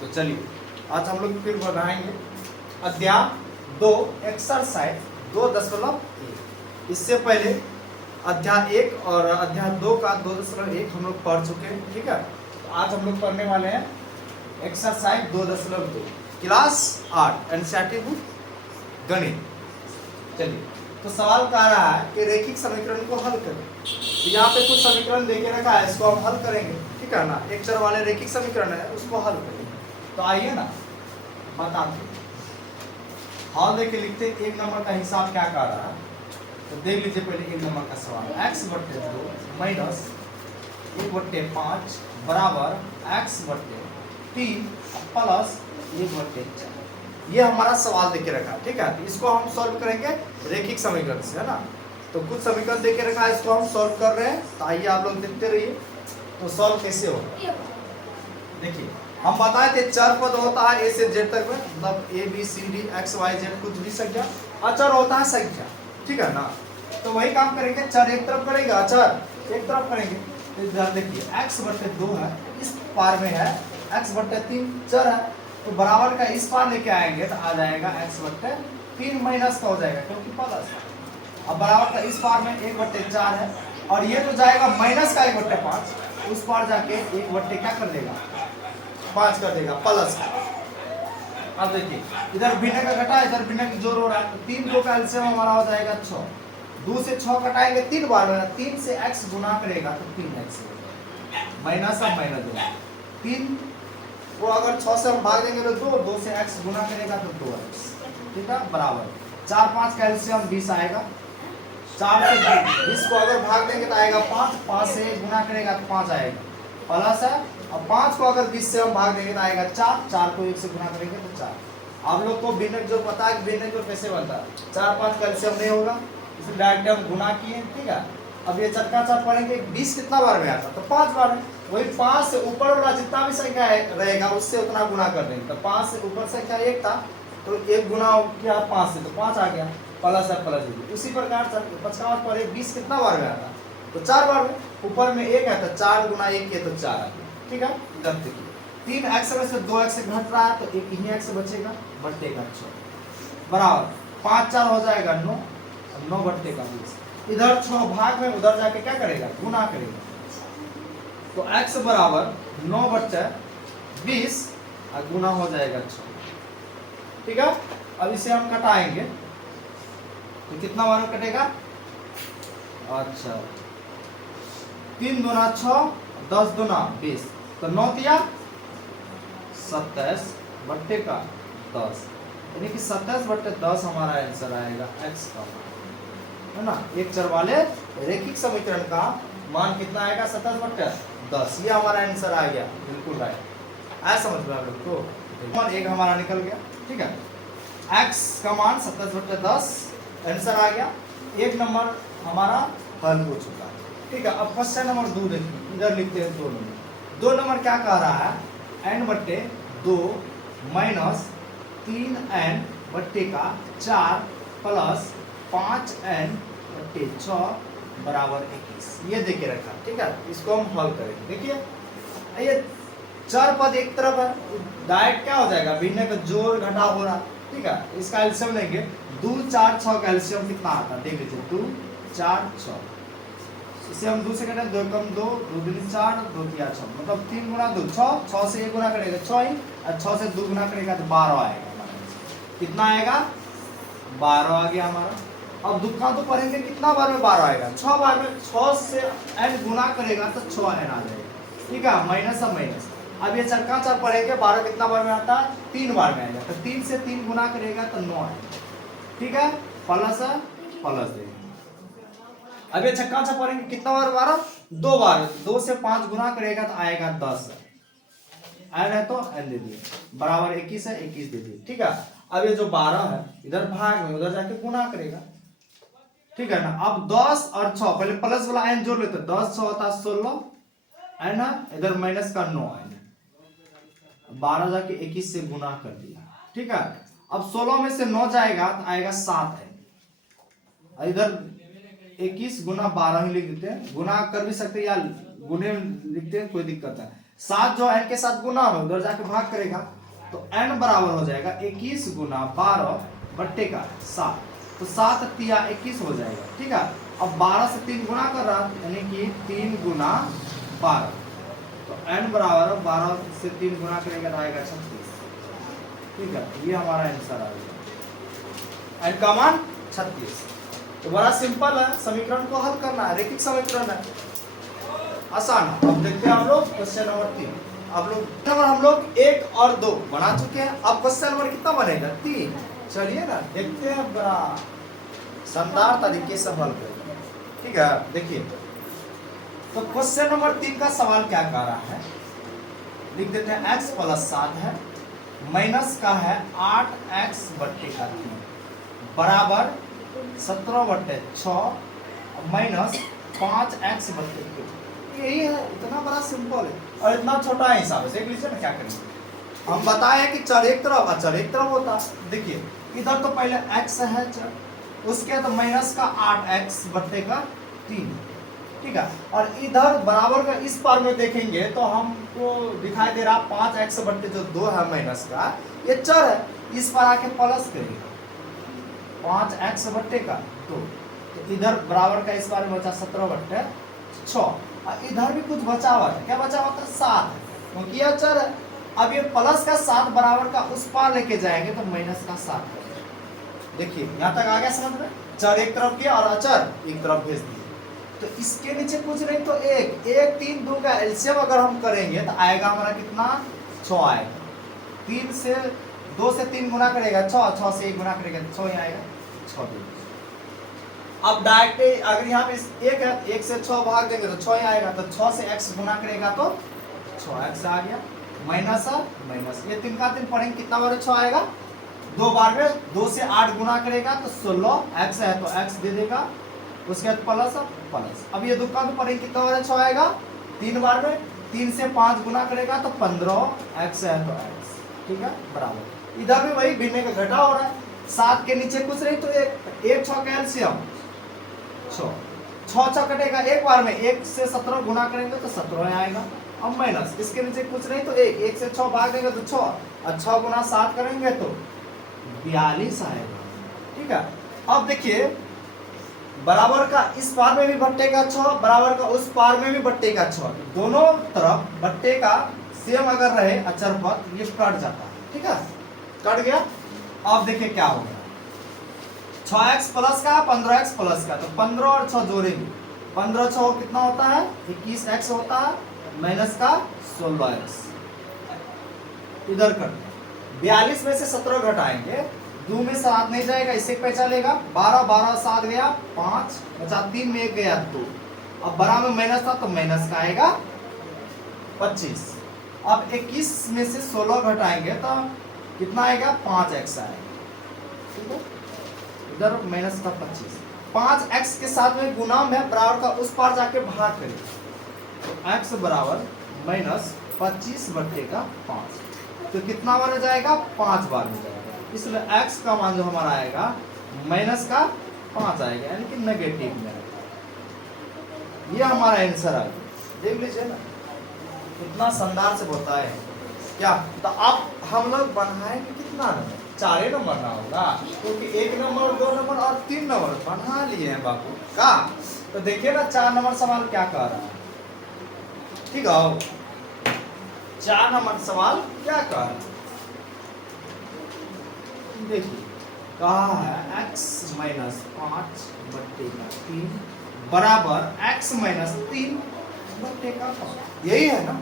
तो चलिए आज हम लोग फिर बढ़ाएंगे अध्याय 2 एक्सरसाइज 2.1। इससे पहले अध्याय 1 और अध्याय 2 का 2.1 हम लोग पढ़ चुके हैं। ठीक है, तो आज हम लोग पढ़ने वाले हैं एक्सरसाइज 2.2 क्लास 8 एनसीईआरटी बुक गणित। चलिए, तो सवाल कह रहा है कि रैखिक समीकरण को हल करें। तो यहाँ पे कुछ समीकरण देके रखा है, इसको हम हल करेंगे। ठीक है ना, एक चर वाले रैखिक समीकरण है, उसको हल करेंगे। तो आइए ना बताते हैं। हल देके लिखते एक नंबर का हिसाब क्या कर रहा है, तो देख लीजिए पहले एक नंबर का सवाल। x/2 माइनस 1/5 बराबर x/3 प्लस 1/4। ये हमारा सवाल देके रखा है। ठीक है, तो इसको हम सॉल्व करेंगे रैखिक समीकरण से, है ना। तो कुछ समीकरण देके रखा है, इसको हम सॉल्व कर रहे हैं। तो आइए आप लोग देखते रहिए तो सॉल्व कैसे होगा। देखिए, हम बताए थे चर पद होता है ए से जेड तक में, मतलब A B C D X Y Z कुछ भी संख्या। अचर होता है संख्या। ठीक है ना, तो वही काम करेंगे। चर एक तरफ करेंगे, अचर एक तरफ करेंगे। तो इधर देखिए x/2 है, इस पार में है x/3 चर है, तो बराबर का इस पार लेके आएंगे तो आ जाएगा x/3 माइनस का हो जाएगा क्योंकि प्लस। अब बराबर का इस पार में 1/4 है, और ये तो जाएगा माइनस का 1/5, उस पार जाके 1/, क्या कर देगा 5 कर देगा प्लस। अब देखिए इधर भिन्न का घटा, इधर भिन्न का जोड़ हो रहा है, तो 3 को का एलसीएम हमारा हो जाएगा 6। 2 से 6 कटाएंगे 3 बार में, 3 से x गुना करेगा तो 3x माइनस अब माइनस देगा 3 वो अगर 6 से हम भाग देंगे तो 2 से x गुना करेगा तो 2x। ठीक है, बराबर 4 5 का एलसीएम 20 आएगा। 4 से 20 को अगर भाग देंगे तो आएगा 5, 5 से गुना करेगा तो 5 आएगा प्लस है। अब 5 को अगर 20 से हम भाग देंगे तो आएगा 4, 4 को 1 से गुना करेंगे तो 4। आप लोग को भिन्न जोड़ पता है कि भिन्न जोड़ कैसे बनता है। 4 5 का एलसीएम नहीं होगा, इसलिए डायरेक्ट हम गुना किए। ठीक है, अब ये चक्का चार पढ़ेंगे 20 कितना बार में आता तो 5 बार में, वही 5 से ऊपर वाला जितना भी संख्या रहेगा उससे उतना गुना कर देंगे। तो 5 से ऊपर संख्या 1 था तो 1 गुना किया 5 से तो 5 आ गया प्लस है प्लस। उसी प्रकार से 50 पर 20 कितना बार में आता तो 4 बार में, ऊपर में 1 है तो 4 गुना 1 किया तो 4 आ गया। ठीक है, इधर देखिए 3x में से 2x घट रहा है तो एक ही x बचेगा बटेगा 6 बराबर 5 4 हो जाएगा 9, 9 बटेगा 20। इधर 6 भाग में, उधर जाके क्या करेगा गुना करेगा, तो x बराबर 9/20 और गुना हो जाएगा 6। ठीक है, अब इसे हम कटाएंगे तो कितना बार में कटेगा, अच्छा 3 दूना 6, 10 दूना 20, तो 9 तिया 27 बट्टे का 10, यानी कि 27/10 हमारा आंसर आएगा x का, है ना। एक चर वाले रैखिक समीकरण का मान कितना आएगा 27/10। ये हमारा आंसर आ गया, बिल्कुल राइट। ऐसा समझ में आप लोग को नंबर 1 हमारा निकल गया। ठीक है, x का मान 27/10 आंसर आ गया। एक नंबर हमारा हल हो चुका है। ठीक है, अब क्वेश्चन नंबर 2 देखिए, इधर लिखते हैं 2 नंबर। 2 नंबर क्या कह रहा है, n/2 minus 3n/4 plus 5n/6 बराबर 21। ये देके रखा। ठीक है, इसको हम हल करेंगे। देखिए ये चार पद एक तरफ है, डायरेक्ट क्या हो जाएगा भिन्न का जोड़ घटा हो रहा। ठीक है, इसका एलसीएम लेंगे 2 4 6 का एलसीएम कितना आता है देख लीजिए 2 4 6। इसे हम 2 से करें 2 कम 2, 2 दूनी 4, 2 तिया 6, मतलब 3 गुना 2 6, 6 से 1 गुना करेगा 6 ही, और 6 से 2 गुना करेगा तो 12 आएगा। कितना आएगा 12 आ गया हमारा। अब दुखा तो पढ़ेंगे कितना बार में 12 आएगा, 6 बार में। 6 से n गुना करेगा तो 6n आ जाएगा। ठीक है, माइनस अब माइनस। अब ये चरका चार पढ़ेंगे 12 कितना बार में आता है 3 बार में आएगा, तो 3 से 3 गुना करेगा तो 9 आएगा। ठीक है, प्लस है प्लस देगा। अब ये छक्का छक्का पढ़ेंगे कितना बार 12 2 बार, 2 से 5 गुना करेगा तो आएगा 10। n है तो n दे दिए बराबर 21 है 21 दे दिए। ठीक है, अब ये जो 12 है इधर भाग में, उधर जाके गुना करेगा। ठीक है ना, अब 10 और 6 पहले प्लस वाला n जोड़ लेते, 10 6 होता 16 है ना, इधर माइनस का 9 है, 12 जाके 21 से गुना कर दिया। ठीक है, अब 16 में से 9 जाएगा तो आएगा 7 है, इधर 21 गुना 12 ही लिख देते हैं, गुना कर भी सकते हैं या गुने लिखते हैं, कोई दिक्कत है। 7 जो n के साथ गुना हो उधर जाके भाग करेगा तो n बराबर हो जाएगा 21 गुना 12 बट्टे का 7। तो 7 तिया 21 हो जाएगा। ठीक है, अब 12 से 3 गुना कर रहा यानी कि 3 गुना 12, तो n बराबर 12 से 3 गुना करेगा तो आएगा 36। ठीक है, ये हमारा आंसर आ गया, n का मान 36। तो बड़ा सिंपल है, समीकरण को हल करना है, रैखिक समीकरण है, आसान है। अब देखते हैं हम लोग क्वेश्चन नंबर 3। अब लोग हम लोग 1 और 2 बना चुके हैं, अब क्वेश्चन नंबर कितना बनेगा 3। चलिए ना देखते हैं, बड़ा शानदार तरीके से हल करेंगे। ठीक है, देखिए तो क्वेश्चन नंबर 3 का सवाल क्या कह रहा है, लिख देते हैं x + 7 है, माइनस का है 8x बट्टे का 3 बराबर 17/6 माइनस 5x बट्टे 2। यही है, इतना बड़ा सिंपल है और इतना छोटा है हिसाब से। देख लीजिए ना क्या करेंगे, हम बताए कि चर एक तरफ अचर एक तरफ होता है। देखिए इधर तो पहले x है चर, उसके तो माइनस का 8x बट्टे का 3। ठीक है, और इधर बराबर का इस पार में देखेंगे तो हमको दिखाई दे रहा 5x बट्टे जो 2 है माइनस का, ये चर है, इस पर आके प्लस करेगा 5x बट्टे का 2। तो इधर बराबर का इस बार में बचा 17/6, और इधर भी कुछ बचा हुआ है, क्या बचा हुआ था 7, क्योंकि यह चर है। अब ये प्लस का 7 बराबर का उस पार लेके जाएंगे तो माइनस का 7। देखिए यहाँ तक आ गया समझ में, चर एक तरफ किया और अचर एक तरफ भेज दिए। तो इसके नीचे कुछ नहीं तो 1 1 3 2 का एलसीएम अगर हम करेंगे तो आएगा हमारा कितना 6 आएगा। 3 से 2 से 3 गुना करेगा 6, 6 से 1 गुना करेगा 6 ही आएगा 6 2। अब डायरेक्ट अगर यहाँ पे 1 है, 1 से 6 भाग देंगे तो 6 ही आएगा, तो 6 से x गुना करेगा तो 6x आ गया, माइनस माइनस, ये 3 का 3 पढ़ेंगे कितना बार 6 आएगा, 2 बार में 2 से 8 गुना करेगा तो 16x है तो x दे देगा, उसके बाद प्लस प्लस। अब ये दुकान तो पढ़ेंगे कितना बार 6 आएगा, 3 बार में 3 से 5 गुना करेगा तो 15x है तो x। ठीक है, बराबर इधर भी वही भिन्न का घटा हो रहा है, 7 के नीचे कुछ नहीं तो 1 6 का एलसीएम 6 6 कटेगा एक बार में, 1 से 17 गुना करेंगे तो 17 आएगा। अब माइनस इसके नीचे कुछ नहीं तो 1 से 6 भाग देंगे तो 6, और 6 गुना 7 करेंगे तो 42 आएगा। ठीक है, अब देखिए बराबर का इस पार में भी बट्टे का 6, बराबर का उस पार में भी बट्टे का 6, दोनों तरफ बट्टे का सेम अगर रहे अचर पद ये कट जाता है। ठीक है, कट गया। अब देखिए क्या होगा, 6x प्लस का 15x प्लस का, तो 15 और 6 जोड़ेंगे, 15 6 कितना होता है 21x होता है, माइनस का 16x इधर कर 42 में से 17 घटाएंगे, 2 में 7 नहीं जाएगा, इससे पे चलेगा 12 12 7 गया 5 बचा 3 में 1 गया 2। अब बड़ा में माइनस था तो माइनस का आएगा 25। अब 21 में से 16 घटाएंगे तो कितना आएगा 5x आएगा। ठीक है, इधर माइनस का 25, 5x के साथ में गुना में बराबर का उस पार जाके भाग करें तो x बराबर माइनस 25 बट्टे का 5, तो कितना बार हो जाएगा 5 बार हो जाएगा, इसलिए x का मान जो हमारा आएगा माइनस का 5 आएगा, यानी कि नेगेटिव में आएगा। ये हमारा आंसर आ गया, देख लीजिए ना कितना शानदार से बताए हैं क्या। तो अब हम लोग बनाएंगे कितना नंबर, 4 नंबर ना होगा, क्योंकि 1 नंबर 2 नंबर और 3 नंबर बना लिए हैं बापू का। तो देखिए ना 4 नंबर सवाल क्या कह रहा है। ठीक है, 4 नंबर सवाल क्या कह रहा है, देखिए कहा है x माइनस 5 बट्टे का 3 बराबर x माइनस 3 बट्टे का 5, यही है ना।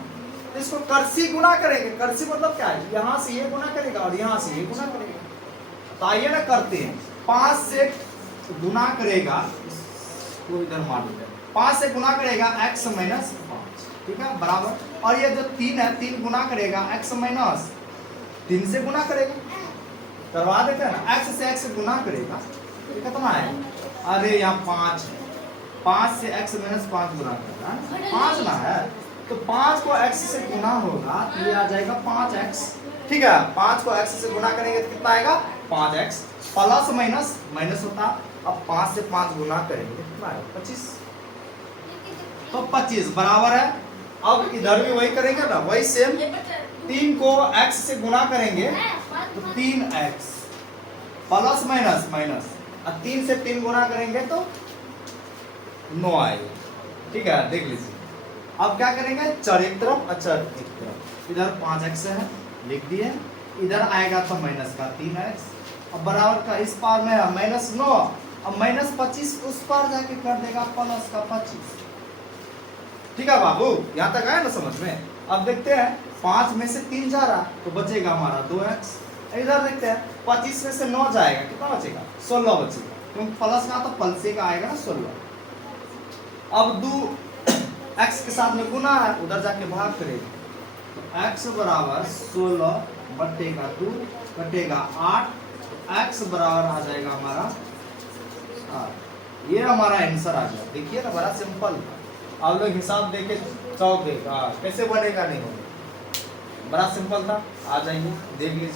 तो इसको कर्सी गुना करेंगे, कर्सी मतलब क्या है, यहाँ से ये गुना करेगा और यहाँ से ये गुना करेगा। तो आइए ना करते हैं, 5 से गुना करेगा, इसको इधर मार देते हैं, 5 से गुना करेगा x माइनस 5, ठीक है बराबर, और ये जो 3 है 3 गुना करेगा x माइनस 3 से गुना करेगा, करवा देते हैं ना, x से x गुना करेगा तो कितना है, अरे यहाँ 5 है, 5 से x माइनस 5 गुना करेगा 5 ना है, तो 5 को x से गुना होगा तो ये आ जाएगा 5x। ठीक है, 5 को x से गुना करेंगे तो कितना आएगा 5x, प्लस माइनस माइनस होता, अब 5 से 5 गुना करेंगे कितना आएगा 25, तो 25 बराबर है। अब इधर भी वही करेंगे ना, वही सेम। 3 को x से गुना करेंगे तो 3x प्लस माइनस माइनस, और 3 से 3 गुना करेंगे तो 9 आएगा। ठीक है, देख लीजिए। अब क्या करेंगे, चर एक तरफ अचर एक तरफ। इधर 5x है, लिख दिए। इधर आएगा तो माइनस का 3x, अब बराबर का इस पार में है -9, अब -25 उस पार जाके कर देगा प्लस का 25। ठीक है बाबू, यहाँ तक आया ना समझ में। अब देखते हैं 5 में से 3 जा रहा तो बचेगा हमारा 2x। इधर देखते हैं 25 में से 9 जाएगा, कितना बचेगा, 16 बचेगा, क्योंकि प्लस का तो प्लस का आएगा ना 16। अब 2x के साथ में गुना है, उधर जाके भाग करेगा तो x बराबर 16 बटेगा 2 कटेगा 8, x बराबर आ जाएगा हमारा 8। ये हमारा आंसर आ गया। देखिए ना, बड़ा सिंपल। आप लोग हिसाब देके चौक देगा कैसे बनेगा, नहीं होगा, बड़ा सिंपल था। आ जाइए देख लीजिए।